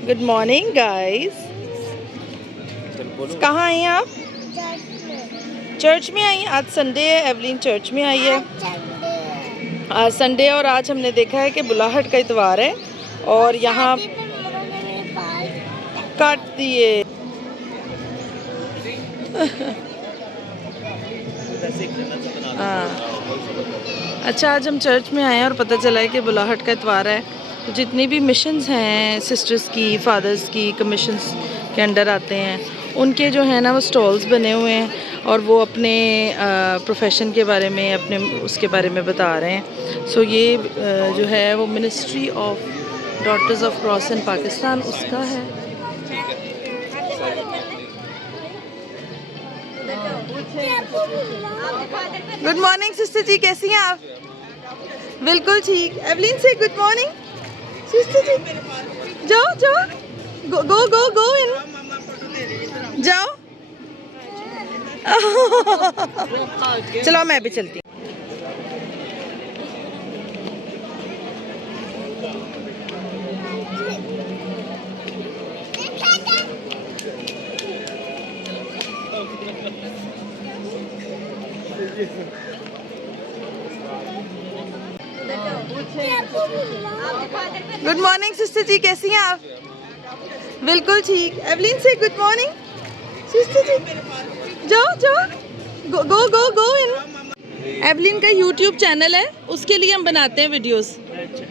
Good morning guys. कहाँ आई हैं आप? चर्च में आई हैं। आज संडे है, एवलिन चर्च में आई है। आज संडे और आज हमने देखा है कि बुलाहट का इतवार है और यहाँ काट दिए। अच्छा, आज हम चर्च में आए हैं और पता चला है कि बुलाहट का इतवार है, तो जितनी भी मिशंस हैं सिस्टर्स की, फादर्स की, कमीशंस के अंडर आते हैं, उनके जो है ना वो स्टॉल्स बने हुए हैं और वो अपने प्रोफेशन के बारे में, अपने उसके बारे में बता रहे हैं। सो ये जो है वो ministry of Daughters of Cross in Pakistan उसका है। गुड मॉर्निंग सिस्टर जी, कैसी हैं आप? बिल्कुल ठीक। एवलिन से गुड मॉर्निंग सिस्टर जी। जाओ जाओ, गो गो गो गो इन, जाओ। चलो मैं भी चलती हूँ। गुड मॉर्निंग सिस्टर जी, कैसी हैं आप? बिल्कुल ठीक। एवलिन से गुड मॉर्निंग सिस्टर जी। जाओ जाओ, गो गो गो गो इन। एवलिन का यूट्यूब चैनल है, उसके लिए हम बनाते हैं वीडियोस,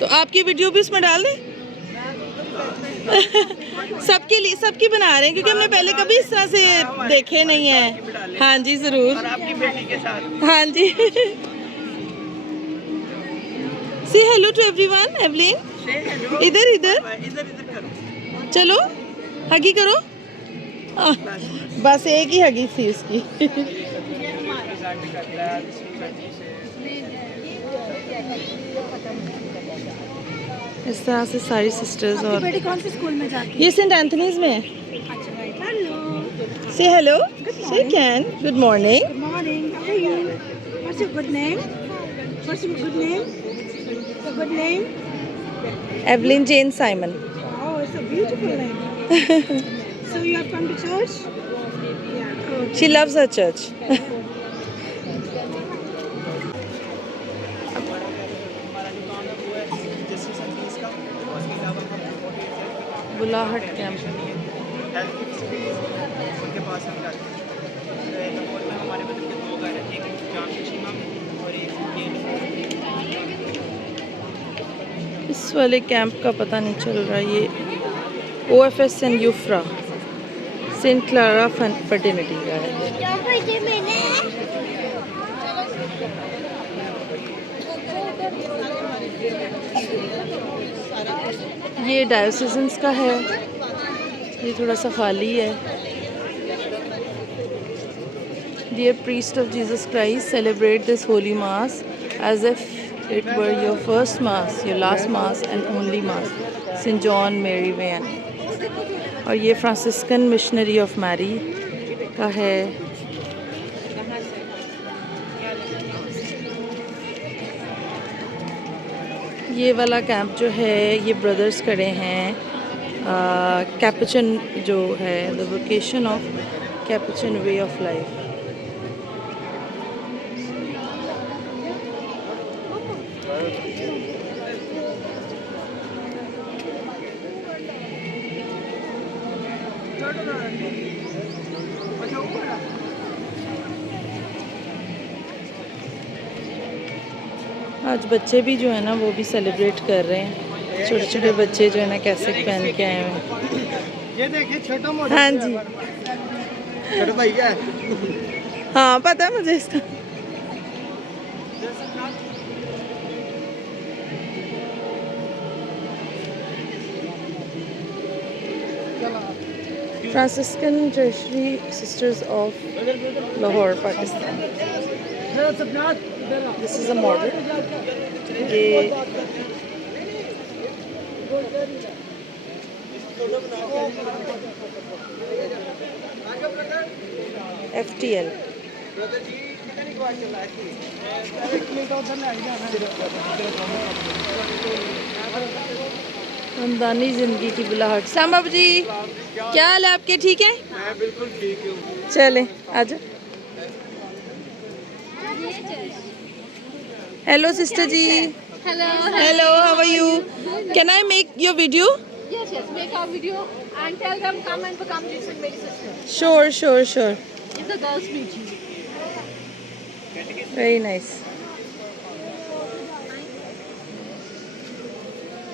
तो आपकी वीडियो भी उसमें डाल दें। सबके लिए, सबकी बना रहे हैं क्योंकि हमने पहले कभी इस तरह से देखे नहीं है। हाँ जी जरूर। और आपकी बेटी के साथ। हाँ जी। Say hello to everyone, Evelyn. इधर इधर करो। चलो हगी करो। बस एक ही हगी थी उसकी। इस तरह से सारी सिस्टर्स। और बेटी कौन सी स्कूल में जाती है? ये सेंट एंथनीज में है। हेलो। से हेलो, से can. Good morning. Good morning. How are you? What's your good name? What's your good name? Your good name? Evelyn Jane Simon. Oh, it's a beautiful name. So you have come to church? Yeah. Okay. She loves her church. बुलाहट camp. इस वाले कैंप का पता नहीं चल रहा। ये OFS and यूफ्रा सेंट क्लारा फर्टिनिटी का है। ये डायोसिसंस का है, ये थोड़ा सा खाली है। Dear priest of Jesus Christ, celebrate this holy mass as if it were your first mass, your last mass and only mass. St. John Mary Vianney। और ये फ्रांसिस्कन मिशनरी ऑफ मैरी का है। ये वाला कैंप जो है ये ब्रदर्स खड़े हैं। कैपुचिन जो है, the vocation of Capuchin way of life. आज बच्चे भी जो है ना वो भी सेलिब्रेट कर रहे हैं। छोटे छोटे बच्चे जो है ना कैसे पहन के आए हैं। ये देखिए छोटा मोटा। हाँ जी, छोटा भाई क्या है? हाँ पता है मुझे इसका। Franciscan tertiary sisters of Lahore Pakistan. This is a model. ये FTL। खानदानी जिंदगी की बुलाहट। श्याम बाबू जी क्या हाल है आपके, ठीक है? मैं बिल्कुल ठीक हूँ। चले आजा। Hello sister ji. Hello. Hello, how are you? Can I make your video? Yes, yes. Make our video and tell them come and become Jesus and Mary sister. Sure sure sure, If the girls meet you. Very nice.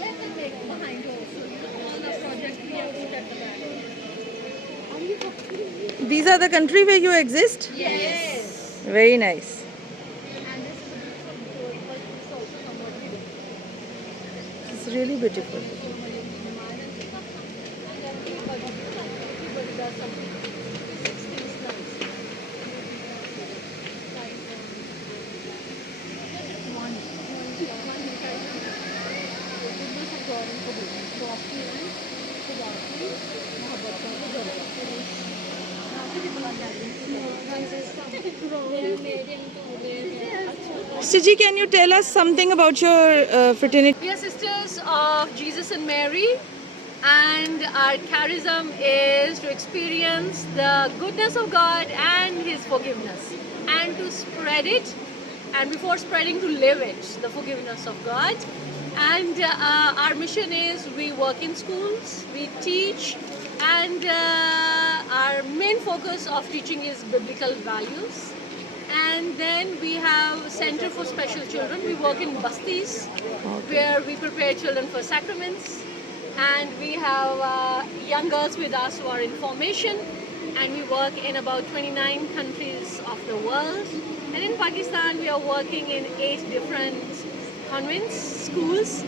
Let them make behind also. All the projects we have put at the back. These are the country where you exist? Yes. Very nice. And this is also somewhat hidden. It's really beautiful. Everybody does something. 16 slides. Sister ji, can you tell us something about your fraternity? We are sisters of Jesus and Mary, and our charism is to experience the goodness of God and His forgiveness, and to spread it, and before spreading, to live it, the forgiveness of God. And our mission is we work in schools, we teach, and our main focus of teaching is biblical values. And then we have Center for Special Children. We work in bastis, where we prepare children for sacraments. And we have young girls with us who are in formation. And we work in about 29 countries of the world. And in Pakistan, we are working in 8 different convents, schools.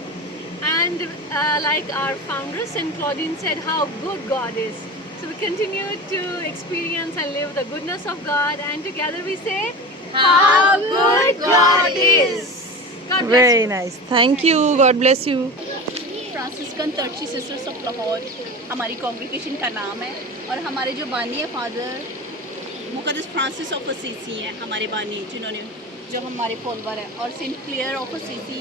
And like our founder, St. Claudine said, how good God is. So we continue to experience and live the goodness of God, and together we say, how good God is. God bless Very you. nice. Thank you. God bless you. Franciscan tertiary sisters of Lahore हमारी congregation का नाम है, और हमारे जो बानी है फादर मुकद्दस फ्रांसिस ऑफ असीसी हैं हमारे बानी, जिन्होंने जो हमारे फॉलोवर हैं, और सेंट क्लेयर ऑफ असीसी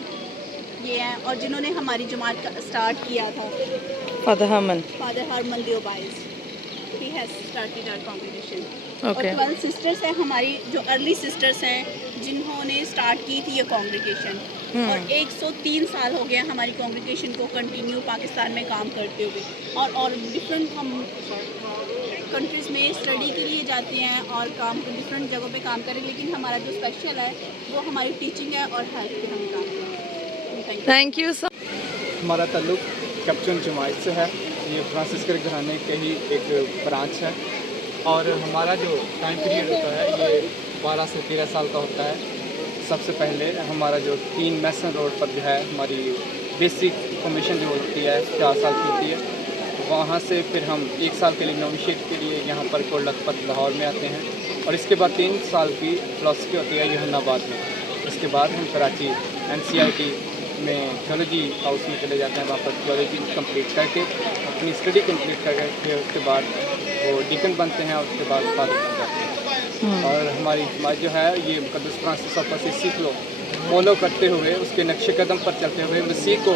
ये हैं, और जिन्होंने हमारी जमात का स्टार्ट किया था Father Herman. फादर हरमन देओबाइस, he has started our congregation. Okay. और 12 सिस्टर्स हैं हमारी, जो अर्ली सिस्टर्स हैं जिन्होंने स्टार्ट की थी ये कॉन्ग्रीगेशन, और 103 साल हो गया हमारी कॉन्ग्रीगेशन को कंटिन्यू पाकिस्तान में काम करते हुए, और डिफरेंट हम कंट्रीज़ में स्टडी के लिए जाते हैं और काम डिफरेंट जगहों पे काम करें, लेकिन हमारा जो स्पेशल है वो हमारी टीचिंग है और हेल्प पे हम काम करते हैं। Thank you so हमारा ताल्लुक कैप्चन जमात से है। ये फ्रांसिस्कन घराने के ही एक ब्रांच है, और हमारा जो टाइम पीरियड होता है ये 12 से 13 साल का होता है। सबसे पहले हमारा जो 3 मैसन रोड पर जो है हमारी बेसिक फॉर्मेशन जो होती है 4 साल की होती है, वहाँ से फिर हम 1 साल के लिए नोविशिएट के लिए यहाँ पर कोट लखपत लाहौर में आते हैं, और इसके बाद 3 साल की फिलॉसफी होती है जहानाबाद में। इसके बाद हम कराची NCIT में थियोलॉजी हाउस में चले जाते हैं, वहाँ पर थियोलॉजी कंप्लीट करके अपनी स्टडी कंप्लीट करके उसके बाद वो डीकन बनते हैं, और उसके बाद फादर बन जाते हैं। और हमारी जमात जो है ये मुकद्दस फ्रांसिस ऑफ असीसी को फॉलो करते हुए, उसके नक्शे कदम पर चलते हुए मसीह को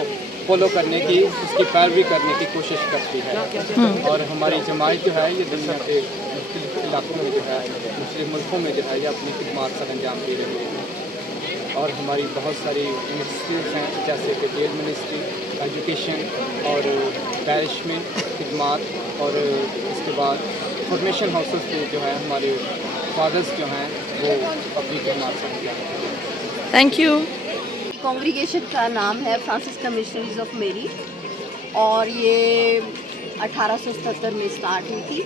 फॉलो करने की, उसकी पैरवी करने की कोशिश करती है। और हमारी जमात जो है ये दुनिया के मुख्तलिफ इलाकों में जो है, मुस्लिम मुल्कों में जो है ये अपनी खिदमत सर अंजाम दे रही है। और हमारी बहुत सारी मिनिस्ट्रीज हैं, जैसे कि जेल मिनिस्ट्री, एजुकेशन और पैरिश में खिदमत, और इसके बाद फॉर्मेशन हाउसेस पे जो है हमारे फादर्स जो हैं वो अपनी खिदमत से अंजाम देते हैं। Thank you. कॉन्ग्रीगेशन का नाम है फ्रांसिस्कन मिशनरीज ऑफ मेरी, और ये 1877 में स्टार्ट हुई थी।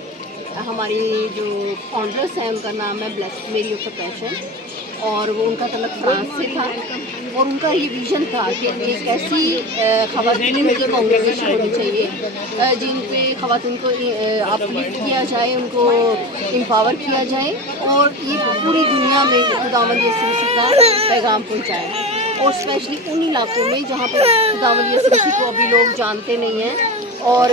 हमारी जो फाउंडर्स हैं उनका नाम है ब्लेस्ड मेरी ऑफ द पैशन, और वो उनका तलक फ्रांस से था, और उनका ये विज़न था कि एक ऐसी ख़वातीन की कॉन्ग्रीगेशन होनी चाहिए जिन पे ख़वातीन को अपलिफ्ट किया जाए, उनको एम्पावर किया जाए, और ये पूरी दुनिया में खुदावंद यीशु मसीह का पैगाम पहुँचाए, और स्पेशली उन इलाकों में जहाँ पर खुदावंद यीशु मसीह को अभी लोग जानते नहीं हैं, और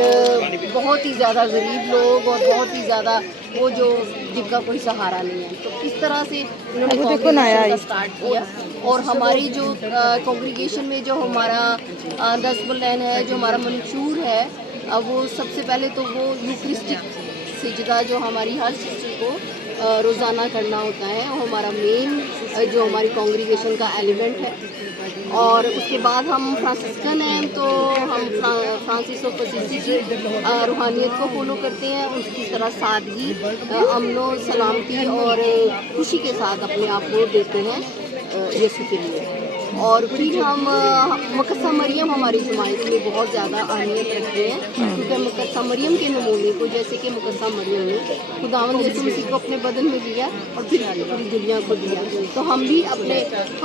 बहुत ही ज़्यादा गरीब लोग, और बहुत ही ज़्यादा वो जो जिनका कोई सहारा नहीं है। तो इस तरह से उन्होंने कॉन्ग्रीगेशन का स्टार्ट किया, और हमारी जो कॉन्ग्रीगेशन में जो हमारा दसबुलैन है, जो हमारा मनशूर है, वो सबसे पहले तो वो यूक्रिस्टिक सिजदा जो हमारी हर सिस्टर को रोज़ाना करना होता है, वो हमारा मेन जो हमारी कॉन्ग्रीगेशन का एलिमेंट है। और उसके बाद हम फ्रांसिस्कन हैं, तो हम फ्रांसिस ऑफ असीसी की रूहानियत को फॉलो करते हैं, उसकी तरह सादगी, अमनो सलामती और खुशी के साथ अपने आप को देते हैं यीशु के लिए। और फिर हम मुकद्दस मरियम हमारी जमात में बहुत ज़्यादा अहमियत रखते हैं, क्योंकि मुकद्दस मरियम के नमूने को, जैसे कि मुकद्दस मरियम ने खुदावंद यीशु मसीह को अपने बदन में लिया और फिर पूरी दुनिया को दिया, तो हम भी अपने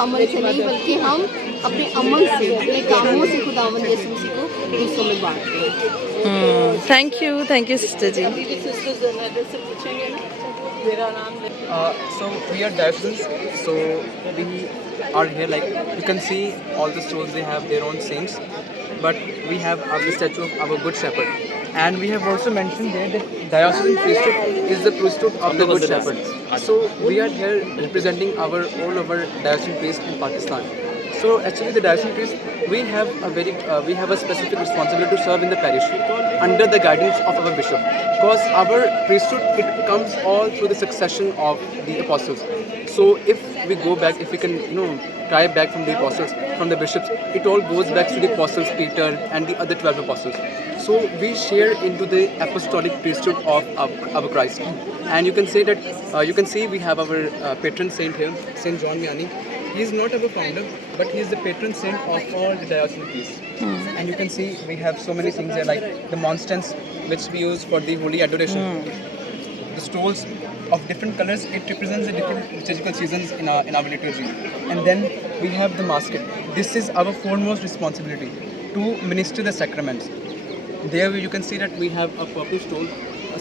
अमल से नहीं बल्कि हम अपने अमल से, अपने कामों से खुदावंद यीशु मसीह को दूसरों में बांटते हैं। Thank you sister ji. So we are Diocesans, so we are here, like you can see all the souls, they have their own saints, but we have the statue of our Good Shepherd, and we have also mentioned there that diocesan priesthood is the priesthood of the Good Shepherd. So we are here representing all our diocesan priests in Pakistan. So actually the diocesan priests, we have a specific responsibility to serve in the parish under the guidance of our bishop, because our priesthood, it comes all through the succession of the apostles. So if we go back, if we can try back from the apostles, from the bishops, it all goes back to the apostles Peter and the other 12 apostles. So we share into the apostolic priesthood of our Christ, and you can say that you can see we have our patron saint here, Saint John Vianney. He is not our founder, but he is the patron saint of all the diocesan priests. And you can see we have so many things there, like the monstrance which we use for the holy adoration, the stoles of different colors, it represents the different liturgical seasons in our liturgy. And then we have the masket. This is our foremost responsibility, to minister the sacraments. There you can see that we have a purple stole.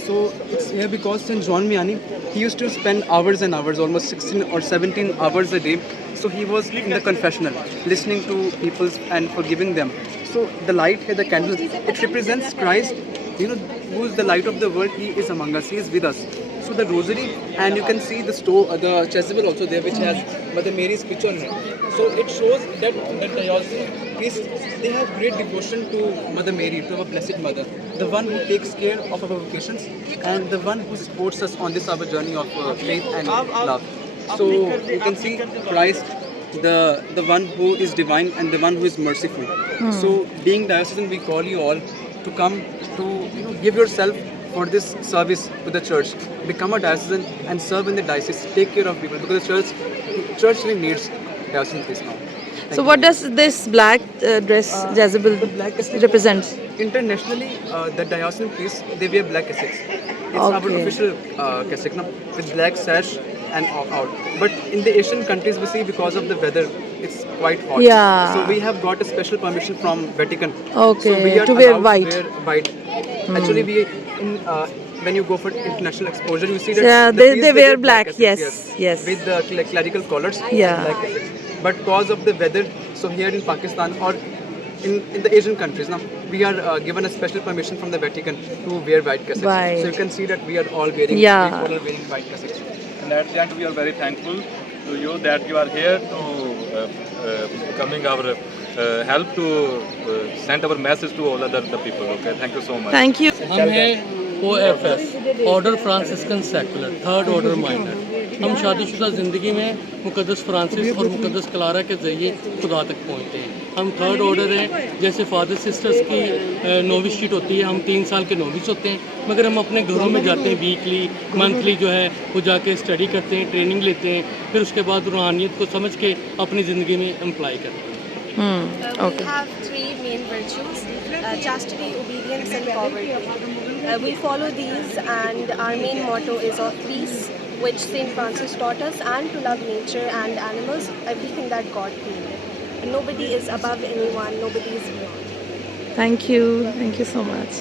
So it's here because Saint John Vianney, he used to spend hours and hours, almost 16 or 17 hours a day. So he was in the confessional, listening to people and forgiving them. So the light here, the candle, it represents Christ, who is the light of the world. He is among us, he is with us. So the rosary, and you can see the chasuble also there, which has Mother Mary's picture on it. So it shows that the diocesan priests, they have great devotion to Mother Mary, to our Blessed Mother, the one who takes care of our vocations and the one who supports us on this our journey of faith and love. So you can see Christ, the one who is divine and the one who is merciful. So being diocesan, we call you all to come to give yourself for this service to the church. Become a diocesan and serve in the diocese. Take care of people, because the church really needs diocesan priests now. So what does this black dress Jezebel represents? Internationally, the diocesan priests, they wear black cassocks. It's our official cassock, with black sash and out. But in the Asian countries, we see because of the weather, it's quite hot. Yeah. So we have got a special permission from Vatican. Okay, So we are to wear allowed white. to wear white. Actually, when you go for international exposure, you see that Yeah, the they priests, wear black, cassocks, yes. with the clerical collars. Yeah. Black cassocks. But because of the weather, so here in Pakistan or in the Asian countries, now we are given a special permission from the Vatican to wear white cassocks. White. So you can see that we are all wearing, Yeah. we all are wearing white cassocks. And at the end, we are very thankful to you that you are here to coming our help to send our message to all other the people. Okay, thank you so much. Thank you. हम हैं OFS, order Franciscan secular, third order minor. हम शादीशुदा ज़िंदगी में मुकद्दस फ्रांसिस और मुकद्दस क्लारा के ज़रिए खुदा तक पहुँचते हैं। हम थर्ड ऑर्डर हैं, जैसे फादर सिस्टर्स की नोविस शीट होती है, हम 3 साल के नोविस होते हैं, मगर हम अपने घरों में जाते हैं, वीकली मंथली जो है वो जाके स्टडी करते हैं, ट्रेनिंग लेते हैं, फिर उसके बाद रूहानियत को समझ के अपनी ज़िंदगी में अप्लाई करते हैं। Okay. We have 3 main virtues, chastity, obedience and poverty. We follow these, and our main motto is of peace, which St. Francis taught us, and to love nature and animals, everything that God created. Nobody is above anyone, nobody is beyond. Thank you so much.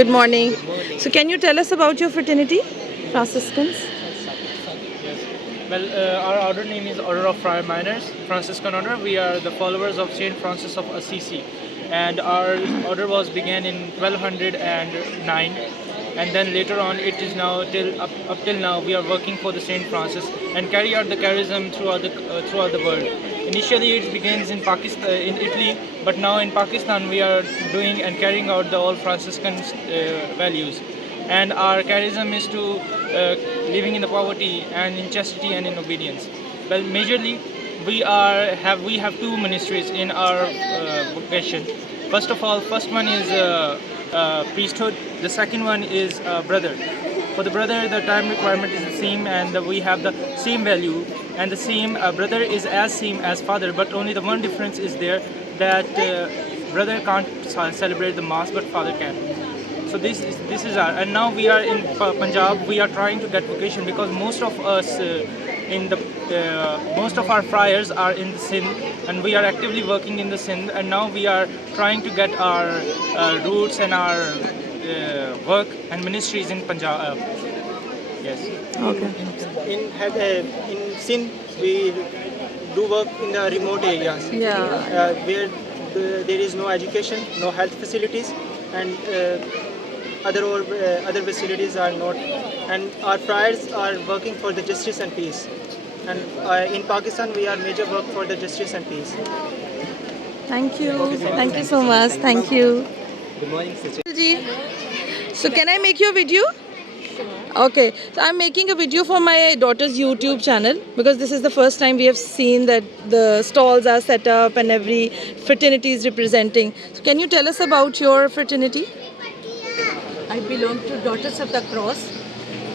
Good morning. So can you tell us about your fraternity, Franciscans? Well, our order name is Order of Friar Minors, Franciscan Order. We are the followers of Saint Francis of Assisi, and our order was began in 1209, and then later on it is now up till now we are working for the Saint Francis and carry out the charism throughout the world. Initially it begins in Pakistan, in Italy, but now in Pakistan we are doing and carrying out the all Franciscan values, and our charism is to living in the poverty and in chastity and in obedience. Well, majorly we have two ministries in our vocation. First of all, first one is priesthood. The second one is brother. For the brother, the time requirement is the same, and we have the same value, and the same brother is as same as father, but only the one difference is there that brother can't celebrate the mass, but father can. So this is our, and now we are in Punjab. We are trying to get vocation because most of us most of our friars are in the Sindh, and we are actively working in the Sindh, and now we are trying to get our roots and our work and ministries in Punjab. Yes. Okay. In Sindh, we do work in the remote areas. Yeah. Where there is no education, no health facilities, and other facilities are not. And our friars are working for the justice and peace. And in Pakistan, we are major work for the justice and peace. Thank you. Thank you so much. Thank you. Good morning, Sister. So can I make your video? Okay. So I'm making a video for my daughter's YouTube channel because this is the first time we have seen that the stalls are set up and every fraternity is representing. So can you tell us about your fraternity? I belong to Daughters of the Cross,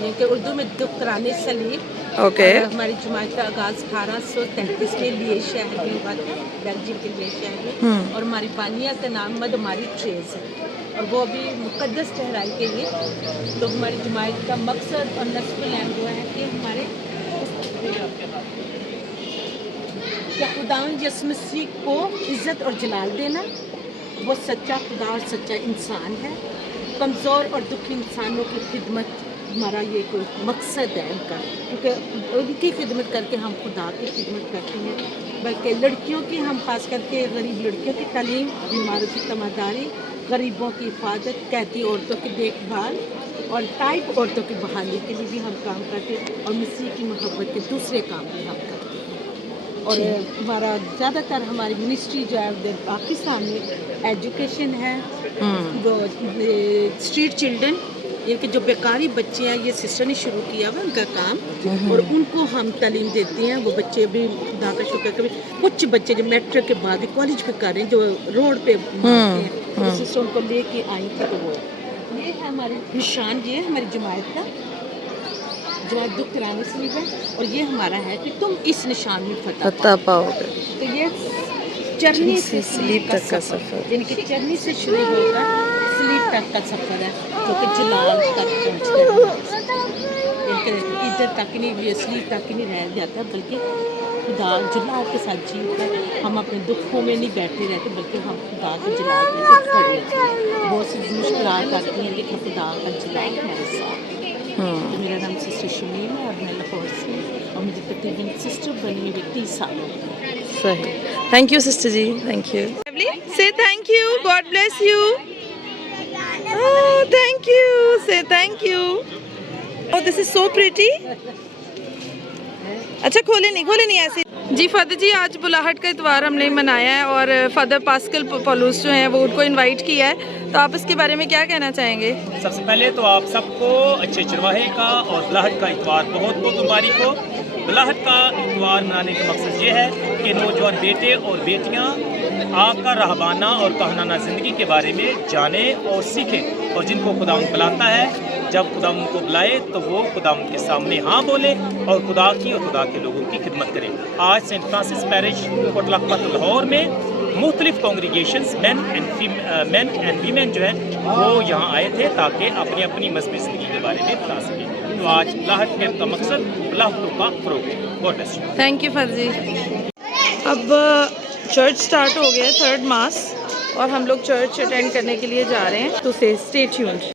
जिनके उर्दू में दुक्राने सलीब. Okay. और हमारी जमात का आगाज़ 1833 में लिए शहर में हुआ था, बेल्जियम के लिए शहर में. और हमारी बानिया का नाम मदमारी ट्रेज है, और वो अभी मुक़द्दस ठहराई के लिए. तो हमारी जमात का मकसद और नस्ब लैंड हुआ है कि हमारे खुदावंद यसु मसीह को इज़्ज़त और जलाल देना. वो सच्चा खुदा और सच्चा इंसान है. कमज़ोर और दुखी इंसानों की खिदमत हमारा ये कोई मकसद है उनका, क्योंकि उनकी खिदमत करके हम खुदा की खिदमत करते हैं. बल्कि लड़कियों की, हम खास करके गरीब लड़कियों की तालीम, बीमारों की तमादारी, गरीबों की हिफाजत, कैदी औरतों की देखभाल और टाइप औरतों की बहाली के लिए भी हम काम करते हैं. और मसीह की मोहब्बत के दूसरे काम भी हम करते हैं. और हमारा ज़्यादातर हमारी मिनिस्ट्री जो है पाकिस्तान में एजुकेशन है. वो स्ट्रीट चिल्ड्रन, ये कि जो बेकारी बच्चे हैं, ये सिस्टर ने शुरू किया हुआ उनका काम, और उनको हम तालीम देते हैं. वो बच्चे भी खुदा का शुक्र, कभी कुछ बच्चे जो मैट्रिक के बाद कॉलेज पे कर रहे हैं, जो रोड पे मांगते हैं, तो सिस्टर उनको लेके आई थी. तो वो ये है हमारे निशान, ये है हमारी जमात का, जमात दुक्राने सलीब है. और ये हमारा है कि तुम इस निशान में फतह पाओगे. तो ये चरनी से सलीब तक का सफ़र, यानी कि चरनी से शुरू होगा सलीब तक का सफ़र है, जो कि जलाल तक पहुँचता है. इधर तक नहीं, ये सलीब तक नहीं रह जाता, बल्कि खुदा जलाल के साथ जीकर हम अपने दुखों में नहीं बैठे रहते, बल्कि हम खुदा के जलाल के साथ खड़े होते हैं. बहुत सी मुश्किलात आती हैं, लेकिन खुदा का जलाल हमारे साथ. तो मेरा नाम सिस्टर शमील है और मैं लाहौर से, और मुझे तकरीबन सिस्टर बनी हुई 30 साल हो गए. सही. Thank you, sister ji. Thank you. Say thank you. God bless you. Oh, thank you. Say thank you. Oh, this is so pretty. अच्छा, खोले नहीं ऐसे. जी फादर जी, आज बुलाहट का इतवार हमने मनाया है और फादर पास्कल पॉलूस जो हैं वो उनको इनवाइट किया है, तो आप इसके बारे में क्या कहना चाहेंगे? सबसे पहले तो आप सबको अच्छे चरवाहे का और बुलाहट का इतवार बहुत बहुत मुबारक हो. बुलाहट का इतवार मनाने का मकसद ये है कि नौजवान बेटे और बेटियाँ आपका रहबाना और कहनाना ज़िंदगी के बारे में जानें और सीखें, और जिनको खुदा बुलाता है, जब खुदा उनको बुलाए तो वो खुदा के सामने हाँ बोले और खुदा की और खुदा के लोगों की खिदमत करें. आज सेंट फ्रांसिस पैरिश कोटलखपत लाहौर में मुख्तलिफ कॉन्ग्रीगेशंस मैन एंड वीमेन जो है वो यहाँ आए थे ताकि अपनी अपनी मजहबी ज़िंदगी के बारे में बता सकें. तो आज बुलाहट कैंप का मकसद बुलाहटों का फ़रोग़ है. God bless you. Thank you Father ji. अब चर्च स्टार्ट हो गया है, 3rd मास, और हम लोग चर्च अटेंड करने के लिए जा रहे हैं, तो स्टे ट्यून्ड.